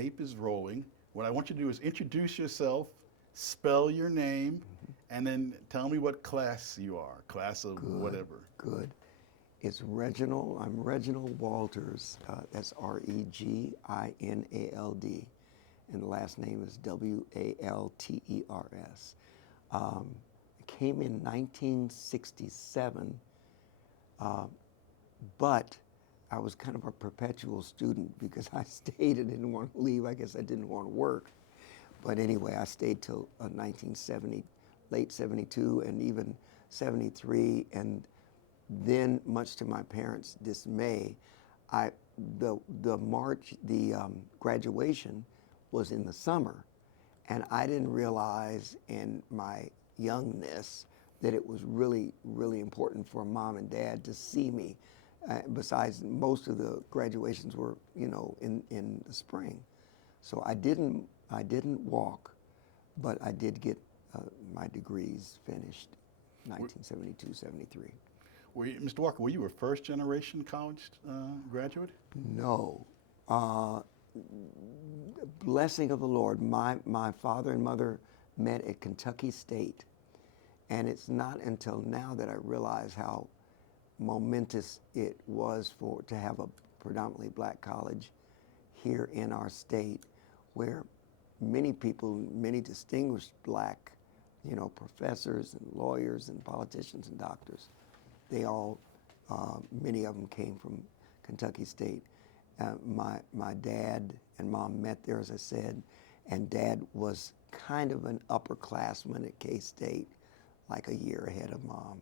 tape is rolling. What I want you to do is introduce yourself, spell your name, and then tell me what class you are, class of whatever. Good. It's Reginald. I'm Reginald Walters. That's Reginald. And the last name is Walters. I came in 1967, but I was kind of a perpetual student because I stayed and didn't want to leave. I guess I didn't want to work. But anyway, I stayed till 1970, late 72 and even 73. And then, much to my parents' dismay, the graduation was in the summer. And I didn't realize in my youngness that it was really, really important for Mom and Dad to see me. Besides, most of the graduations were, in the spring. So I didn't walk, but I did get my degrees finished, 1972, 73. Mr. Walker, were you a first generation college graduate? No. Blessing of the Lord, my father and mother met at Kentucky State. And it's not until now that I realize how momentous it was to have a predominantly black college here in our state, where many people, many distinguished black, professors and lawyers and politicians and doctors, they all, many of them came from Kentucky State. My dad and Mom met there, as I said, and Dad was kind of an upperclassman at K-State, like a year ahead of Mom.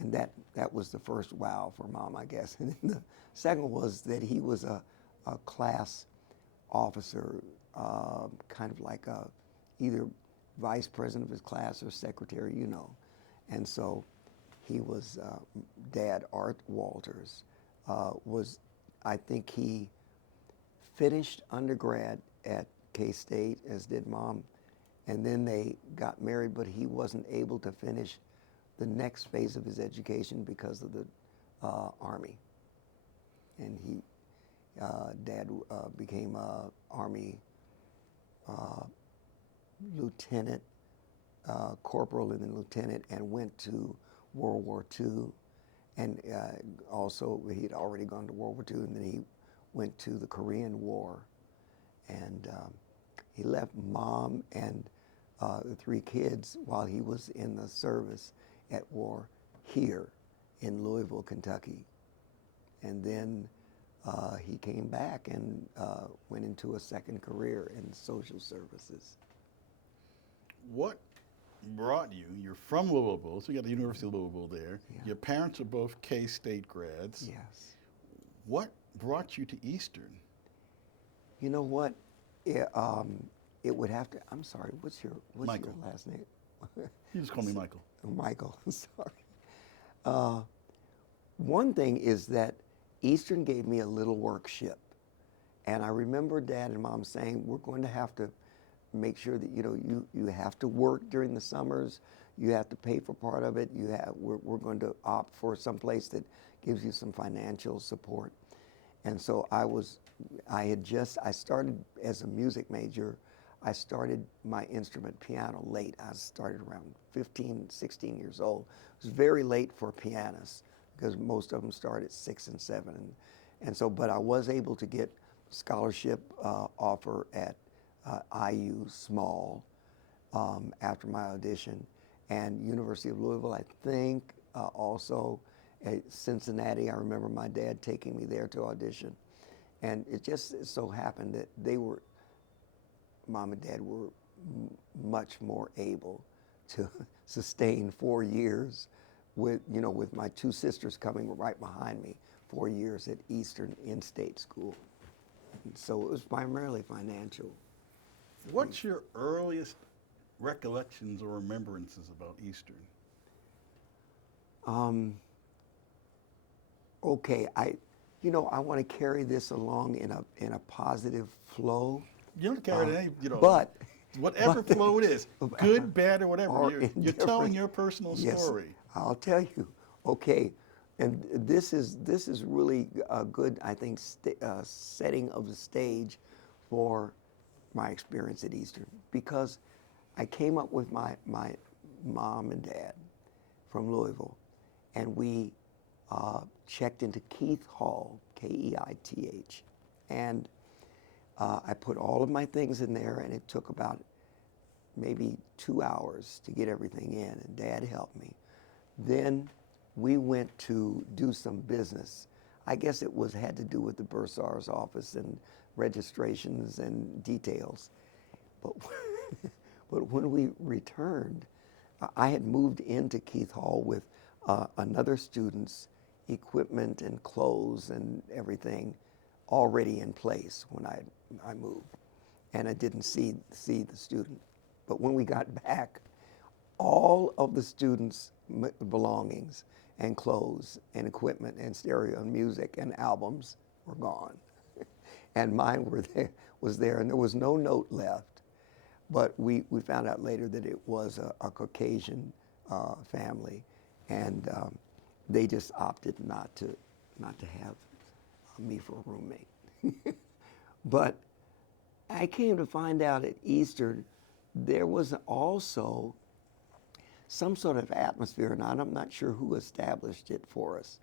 And that was the first wow for Mom, I guess. And then the second was that he was a class officer, kind of like either vice president of his class or secretary, And so he was, Dad, Art Walters, I think he finished undergrad at K-State, as did Mom, and then they got married, but he wasn't able to finish the next phase of his education because of the Army. And Dad became a Army lieutenant, corporal and then lieutenant, and went to World War II. And also, he'd already gone to World War II, and then he went to the Korean War. And he left Mom and the three kids while he was in the service at war here in Louisville, Kentucky. And then he came back and went into a second career in social services. What brought you? You're from Louisville, so you got the University of Louisville there. Yeah. Your parents are both K-State grads. Yes. What brought you to Eastern? You know what? It would have to. I'm sorry. What's your last name? You just call me Michael. Michael. Sorry. One thing is that Eastern gave me a little workship, and I remember Dad and Mom saying, "We're going to have to make sure that you have to work during the summers. You have to pay for part of it. We're going to opt for some place that gives you some financial support." And so I started as a music major. I started my instrument piano late. I started around 15, 16 years old. It was very late for pianists because most of them start at 6 and 7. And so, but I was able to get scholarship offer at IU Small after my audition, and University of Louisville, I think, also at Cincinnati. I remember my dad taking me there to audition, and it just so happened that Mom and Dad were much more able to sustain 4 years with my two sisters coming right behind me, 4 years at Eastern in-state school. And so it was primarily financial. What's your earliest recollections or remembrances about Eastern? Okay, I want to carry this along in a positive flow. You don't carry it any, but whatever flow it is, good, bad, or whatever. Or You're telling your personal story. Yes, I'll tell you. Okay, and this is really a good, I think, setting of the stage for my experience at Eastern, because I came up with my mom and dad from Louisville, and we checked into Keith Hall, Keith, and I put all of my things in there, and it took about maybe 2 hours to get everything in, and Dad helped me. Then we went to do some business. I guess it had to do with the bursar's office and registrations and details. But, but when we returned, I had moved into Keith Hall with another student's equipment and clothes and everything already in place when I moved, and I didn't see the student. But when we got back, all of the students' belongings and clothes and equipment and stereo and music and albums were gone, and mine was there, and there was no note left. But we found out later that it was a Caucasian family, and they just opted not to have me for a roommate. But I came to find out at Eastern there was also some sort of atmosphere, and I'm not sure who established it for us.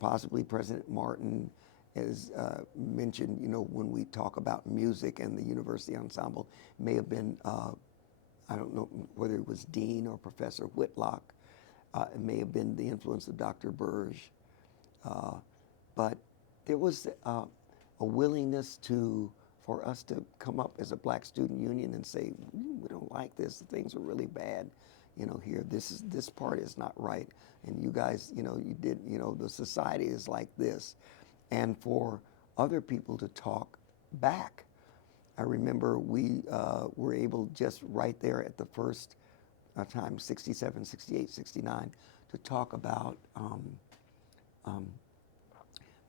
Possibly President Martin has mentioned, when we talk about music and the university ensemble, may have been, I don't know whether it was Dean or Professor Whitlock. It may have been the influence of Dr. Burge. But there was a willingness for us to come up as a black student union and say, we don't like this, things are really bad, here, this part is not right, and you guys, you did, the society is like this, and for other people to talk back. I remember we were able just right there at the first time, 67, 68, 69, to talk about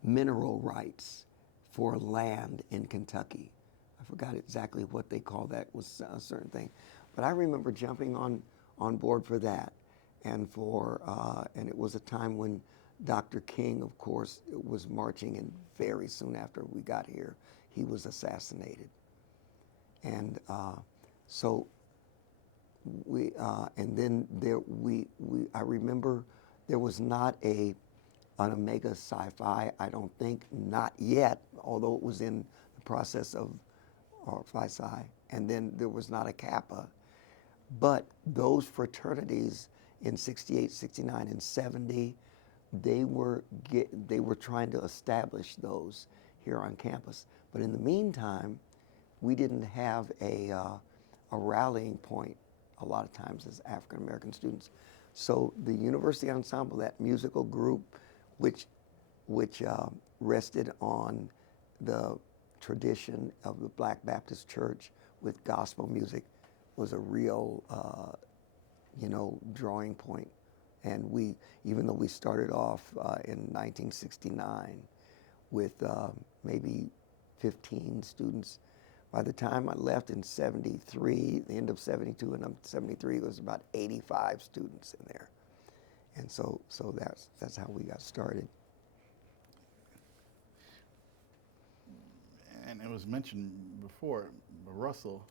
mineral rights for land in Kentucky. I forgot exactly what they call that, was a certain thing. But I remember jumping on board for that. And and it was a time when Dr. King, of course, was marching, and very soon after we got here, he was assassinated. And so we, and then I remember there was not an Omega Sci-Fi, I don't think, not yet, although it was in the process of Phi-Sci, and then there was not a Kappa. But those fraternities in 68, 69, and 70, they were trying to establish those here on campus. But in the meantime, we didn't have a rallying point a lot of times as African American students. So the University Ensemble, that musical group, which rested on the tradition of the Black Baptist Church with gospel music, was a real, drawing point. And we, even though we started off in 1969 with maybe 15 students, by the time I left in 73, the end of 72 and 73, there was about 85 students in there. And so that's how we got started. And it was mentioned before, Russell,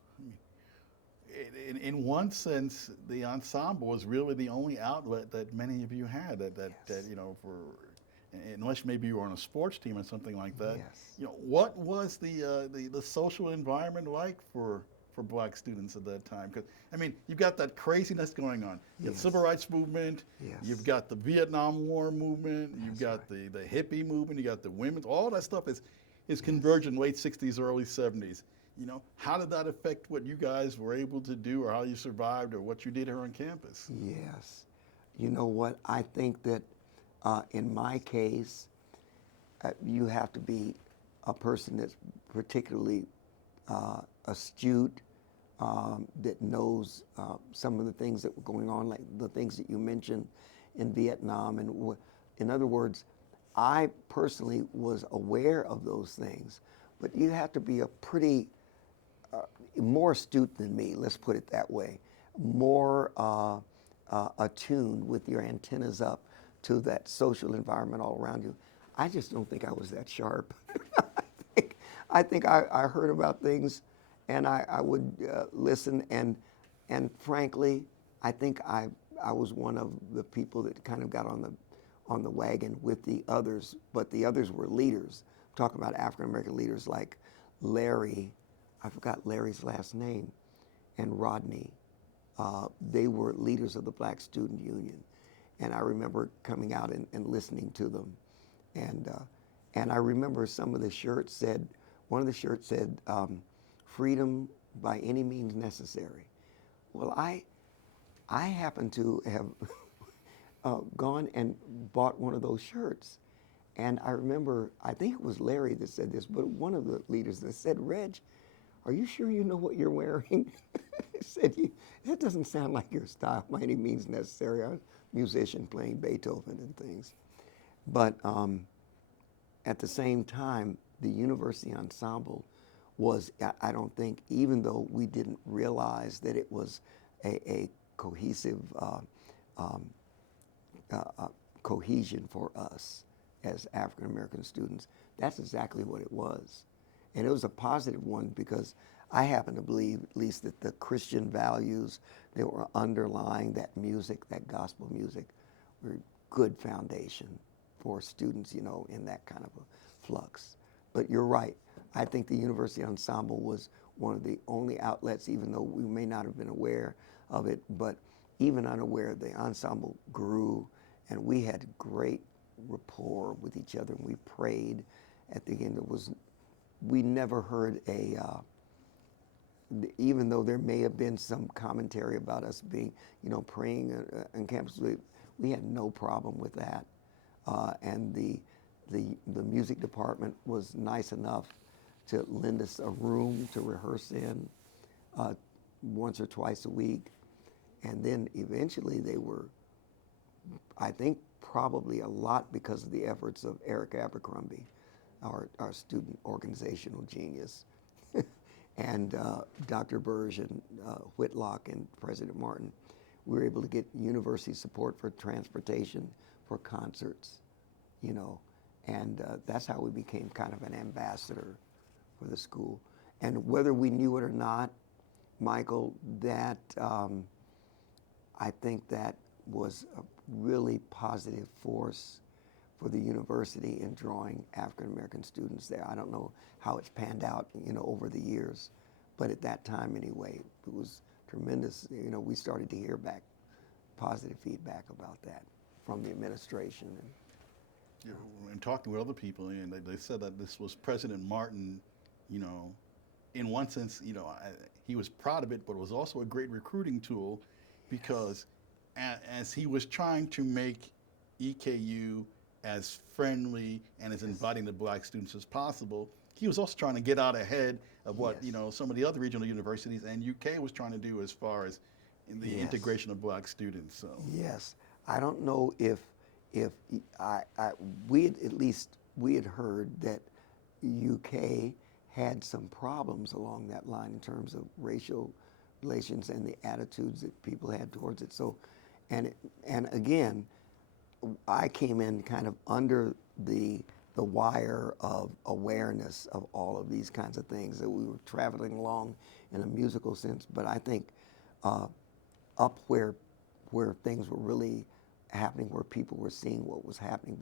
in one sense, the ensemble was really the only outlet that many of you had, that unless maybe you were on a sports team or something like that. Yes. What was the social environment like for black students at that time? Because, you've got that craziness going on. You have the Civil Rights Movement, you've got the Vietnam War movement, you've got the hippie movement, you got the women's, all that stuff is converging late 60s, early 70s. How did that affect what you guys were able to do, or how you survived, or what you did here on campus? Yes. You know what? I think that in my case, you have to be a person that's particularly astute, that knows some of the things that were going on, like the things that you mentioned in Vietnam. And in other words, I personally was aware of those things, but you have to be a pretty more astute than me, let's put it that way, more attuned with your antennas up to that social environment all around you. I just don't think I was that sharp. I think I heard about things and I would listen, and frankly, I think I was one of the people that kind of got on the wagon with the others, but the others were leaders. I'm talking about African American leaders like Larry, I forgot Larry's last name, and Rodney. They were leaders of the Black Student Union, and I remember coming out and listening to them, and I remember some of the shirts said, one of the shirts said, "Freedom by any means necessary." Well, I happen to have gone and bought one of those shirts. And I remember, I think it was Larry that said this, but one of the leaders that said, "Reg, are you sure you know what you're wearing?" I said, "That doesn't sound like your style by any means necessary." I was a musician playing Beethoven and things. But at the same time, the University Ensemble was, I don't think, even though we didn't realize that it was a cohesive cohesion for us as African American students, that's exactly what it was. And it was a positive one because I happen to believe, at least, that the Christian values that were underlying that music, that gospel music, were a good foundation for students, you know, in that kind of a flux. But you're right. I think the University Ensemble was one of the only outlets, even though we may not have been aware of it, but even unaware, the ensemble grew, and we had great rapport with each other, and we prayed. At the end, we never heard even though there may have been some commentary about us being, you know, praying on campus, we had no problem with that. And the music department was nice enough to lend us a room to rehearse in once or twice a week. And then eventually they were, I think, probably a lot because of the efforts of Eric Abercrombie, our student organizational genius, and Dr. Burge and Whitlock and President Martin. We were able to get university support for transportation, for concerts, you know, and that's how we became kind of an ambassador for the school. And whether we knew it or not, Michael, that I think that was a really positive force for the university in drawing African American students there. I don't know how it's panned out, you know, over the years, but at that time anyway, it was tremendous. You know, we started to hear back positive feedback about that from the administration. And talking with other people, and they said that this was President Martin, you know, in one sense, you know, he was proud of it, but it was also a great recruiting tool because as he was trying to make EKU as friendly and as inviting the Black students as possible, he was also trying to get out ahead of what, you know, some of the other regional universities and UK was trying to do as far as in the integration of Black students. So yes, I don't know if we had heard that UK had some problems along that line in terms of racial relations and the attitudes that people had towards it. So, and again, I came in kind of under the wire of awareness of all of these kinds of things, that we were traveling along in a musical sense. But I think up where things were really happening, where people were seeing what was happening